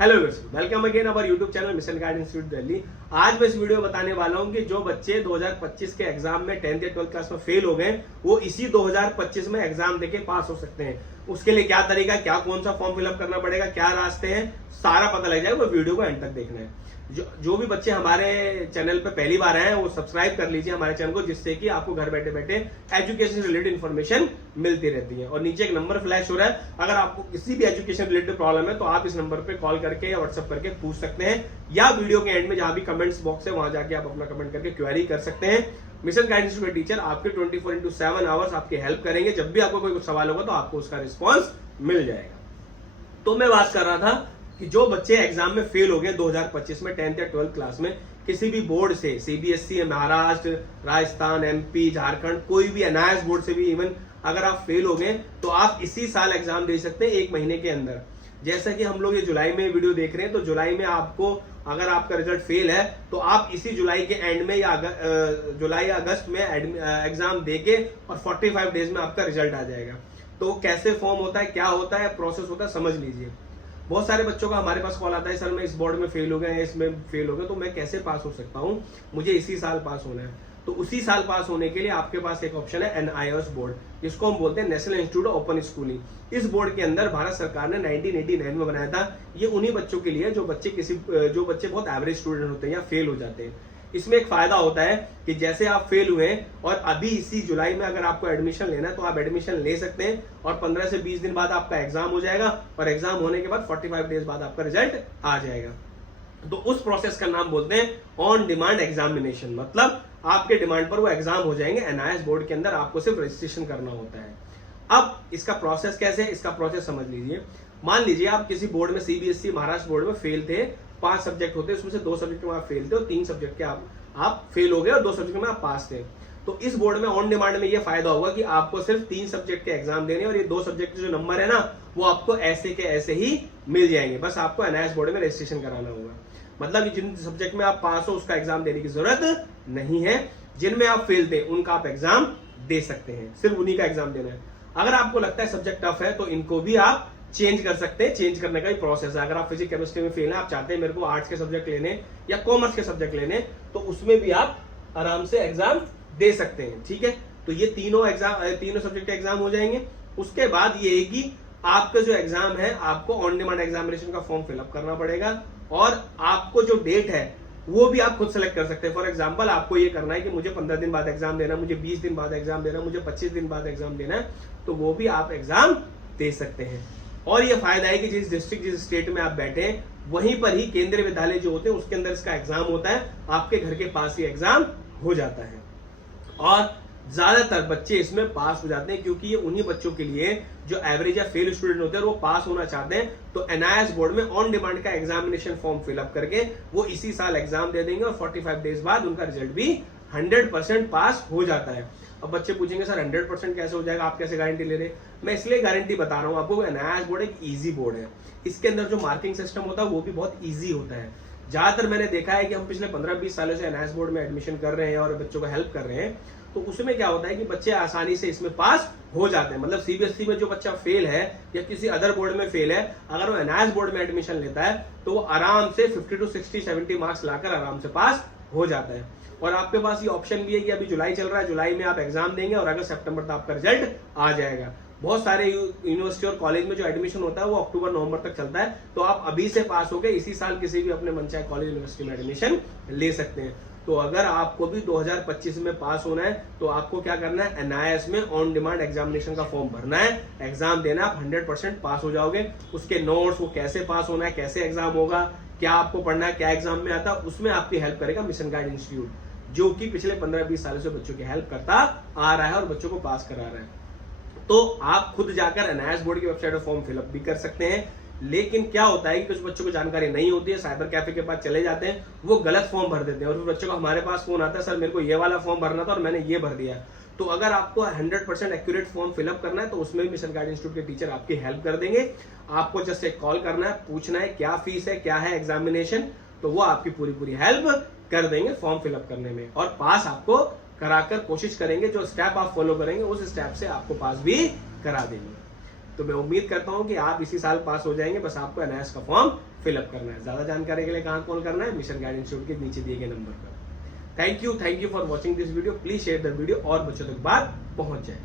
Hello welcome again our YouTube channel mission guide institute Delhi. आज मैं इस वीडियो में बताने वाला हूं कि जो बच्चे 2025 के एग्जाम में 10th या 12th क्लास में फेल हो गए वो इसी 2025 में एग्जाम देके पास हो सकते हैं। उसके लिए क्या तरीका, क्या कौन सा फॉर्म फिलअप करना पड़ेगा, क्या रास्ते हैं, सारा पता लग जाएगा। वो वीडियो को एंड तक देखना है। जो भी बच्चे हमारे चैनल पे पहली बार आए हैं वो सब्सक्राइब कर लीजिए हमारे चैनल को, जिससे कि आपको घर बैठे बैठे एजुकेशन से रिलेटेड इन्फॉर्मेशन मिलती रहती है। और नीचे एक नंबर फ्लैश हो रहा है, अगर आपको किसी भी एजुकेशन रिलेटेड प्रॉब्लम है तो आप इस नंबर पे कॉल करके या व्हाट्सएप करके पूछ सकते हैं, या वीडियो के एंड में जहां भी कमेंट्स बॉक्स है वहां जाके आप अपना कमेंट करके क्वेरी कर सकते हैं। मिशन गाइड इंस्टीट्यूट के टीचर आपके 24/7 आवर्स आपकी हेल्प करेंगे। जब भी आपको कोई सवाल होगा तो आपको उसका रिस्पॉन्स मिल जाएगा। तो मैं बात कर रहा था कि जो बच्चे एग्जाम में फेल हो गए 2025 में 10th या 12th क्लास में किसी भी बोर्ड से, सीबीएसई, महाराष्ट्र, राजस्थान, एमपी, झारखंड, कोई भी एनआईएस बोर्ड से भी इवन अगर आप फेल हो गए तो आप इसी साल एग्जाम दे सकते हैं 1 महीने के अंदर। जैसा कि हम लोग ये जुलाई में वीडियो देख रहे हैं तो जुलाई में आपको अगर आपका रिजल्ट फेल है तो आप इसी जुलाई के एंड में या जुलाई या अगस्त में एग्जाम देके और 45 डेज में आपका रिजल्ट आ जाएगा। तो कैसे फॉर्म होता है, क्या होता है, प्रोसेस होता है, समझ लीजिए। बहुत सारे बच्चों का हमारे पास कॉल आता है, सर मैं इस बोर्ड में फेल हो गया, इसमें फेल हो गया, तो मैं कैसे पास हो सकता हूं, मुझे इसी साल पास होना है। तो उसी साल पास होने के लिए आपके पास एक ऑप्शन है एनआईएस बोर्ड, जिसको हम बोलते हैं national institute of open schooling. इस बोर्ड के अंदर भारत सरकार ने 1989 में बनाया था। ये उन्हीं बच्चों के लिए जो बच्चे बहुत एवरेज स्टूडेंट होते हैं या फेल हो जाते हैं। इसमें एक फायदा होता है कि जैसे आप फेल हुए और अभी इसी जुलाई में अगर आपको एडमिशन लेना है तो आप एडमिशन ले सकते हैं और 15 से 20 दिन बाद आपका एग्जाम हो जाएगा और एग्जाम होने के बाद 45 डेज बाद आपका रिजल्ट आ जाएगा। तो उस प्रोसेस का नाम बोलते हैं ऑन डिमांड एग्जामिनेशन। मतलब आपके डिमांड पर वो एग्जाम हो जाएंगे। एनआईएस बोर्ड के अंदर आपको सिर्फ रजिस्ट्रेशन करना होता है। अब इसका प्रोसेस कैसे है, इसका प्रोसेस समझ लीजिए। मान लीजिए आप किसी बोर्ड में, सीबीएसई, महाराष्ट्र बोर्ड में फेल थे, 5 सब्जेक्ट होते हैं, उसमें से 2 सब्जेक्ट में आप फेल थे और 3 सब्जेक्ट के आप फेल हो गए और 2 सब्जेक्ट में आप पास थे। तो इस बोर्ड में ऑन डिमांड में ये फायदा होगा कि आपको सिर्फ 3 सब्जेक्ट के एग्जाम देने और ये 2 सब्जेक्ट के जो नंबर है ना वो आपको ऐसे के ऐसे ही मिल जाएंगे। बस आपको एनआईएस बोर्ड में रजिस्ट्रेशन कराना होगा। मतलब जिन सब्जेक्ट में आप पास हो उसका एग्जाम देने की जरूरत नहीं है। जिनमें आप फेल थे उनका आप एग्जाम दे सकते हैं, सिर्फ उन्हीं का एग्जाम देना है। अगर आपको लगता है सब्जेक्ट टफ है तो इनको भी आप चेंज कर सकते हैं। चेंज करने का भी प्रोसेस है। अगर आप फिजिक्स केमिस्ट्री में फेल है, आप चाहते हैं मेरे को आर्ट्स के सब्जेक्ट लेने या कॉमर्स के सब्जेक्ट लेने, तो उसमें भी आप आराम से एग्जाम दे सकते हैं। ठीक है, तो ये तीनों सब्जेक्ट के एग्जाम हो जाएंगे। उसके बाद ये है कि आपका जो एग्जाम है आपको ऑन डिमांड एग्जामिनेशन का फॉर्म फिलअप करना पड़ेगा और आपको जो डेट है वो भी आप खुद सेलेक्ट कर सकते हैं। फॉर एग्जांपल आपको ये करना है कि मुझे 15 दिन बाद एग्जाम देना, मुझे 20 दिन बाद एग्जाम देना, मुझे 25 दिन बाद एग्जाम देना है, तो वो भी आप एग्जाम दे सकते हैं। और ये फायदा है कि जिस डिस्ट्रिक्ट, जिस स्टेट में आप बैठे हैं वहीं पर ही केंद्रीय विद्यालय जो होते हैं उसके अंदर इसका एग्जाम होता है। आपके घर के पास ही एग्जाम हो जाता है और ज्यादातर बच्चे इसमें पास हो जाते हैं, क्योंकि ये उन्हीं बच्चों के लिए जो एवरेज या फेल स्टूडेंट होते हैं वो पास होना चाहते हैं। तो एनआईएस बोर्ड में ऑन डिमांड का एग्जामिनेशन फॉर्म फिलअप करके वो इसी साल एग्जाम दे देंगे और 45 डेज बाद उनका रिजल्ट भी 100% पास हो जाता है। अब बच्चे पूछेंगे सर 100% कैसे हो जाएगा, आप कैसे गारंटी ले रहे हैं? मैं इसलिए गारंटी बता रहा हूं आपको। एनआईएस बोर्ड एक इजी बोर्ड है। इसके अंदर जो मार्किंग सिस्टम होता है वो भी बहुत इजी होता है। ज्यादातर मैंने देखा है कि हम पिछले 15-20 सालों से एनआईएस बोर्ड में एडमिशन कर रहे हैं और बच्चों को हेल्प कर रहे हैं, तो उसमें क्या होता है कि बच्चे आसानी से इसमें पास हो जाते हैं। मतलब सीबीएसई में जो बच्चा फेल है या किसी अदर बोर्ड में फेल है, अगर वो एनआईएस बोर्ड में एडमिशन लेता है तो वो आराम से 50 to 60, 70 मार्क्स लाकर आराम से पास हो जाता है। और आपके पास ये ऑप्शन भी है कि अभी जुलाई चल रहा है, जुलाई में आप एग्जाम देंगे और अगस्त सितंबर तक आपका रिजल्ट आ जाएगा। बहुत सारे यूनिवर्सिटी और कॉलेज में जो एडमिशन होता है वो अक्टूबर नवंबर तक चलता है। तो आप अभी से पास हो गए इसी साल किसी भी अपने मनचाहे कॉलेज यूनिवर्सिटी में एडमिशन ले सकते हैं। तो अगर आपको भी 2025 में पास होना है तो आपको क्या करना है, एनआईएस में ऑन डिमांड एग्जामिनेशन का फॉर्म भरना है, एग्जाम देना, आप 100% पास हो जाओगे। उसके नोट्स, वो कैसे पास होना है, कैसे एग्जाम होगा, क्या आपको पढ़ना है, क्या एग्जाम में आता है, उसमें आपकी हेल्प करेगा मिशन गाइड इंस्टीट्यूट, जो कि पिछले 15-20 सालों से बच्चों की हेल्प करता आ रहा है और बच्चों को पास करा रहा है। तो आप खुद जाकर एनआईएस बोर्ड की वेबसाइट पर फॉर्म फिलअप भी कर सकते हैं। लेकिन क्या होता है कि कुछ बच्चों को जानकारी नहीं होती है, साइबर कैफे के पास चले जाते हैं, वो गलत फॉर्म भर देते हैं और फिर बच्चों को हमारे पास फोन आता है, सर मेरे को ये वाला फॉर्म भरना था और मैंने ये भर दिया। तो अगर आपको 100% एक्यूरेट फॉर्म फिलअप करना है तो उसमें भी मिशन गाइड इंस्टीट्यूट के टीचर आपकी हेल्प कर देंगे। आपको जस्ट एक कॉल करना है, पूछना है क्या फीस है, क्या है एग्जामिनेशन, तो वो आपकी पूरी हेल्प कर देंगे फॉर्म फिलअप करने में और पास आपको कराकर कोशिश करेंगे। जो स्टेप आप फॉलो करेंगे उस स्टेप से आपको पास भी करा देंगे। तो मैं उम्मीद करता हूं कि आप इसी साल पास हो जाएंगे, बस आपको एनआईएस का फॉर्म फिलअप करना है। ज्यादा जानकारी के लिए कहां कॉल करना है, मिशन गाइड इंस्टीट्यूट के नीचे दिए गए नंबर पर। Thank you for watching this video. Please share the video और बच्चों तक बात पहुंच जाए।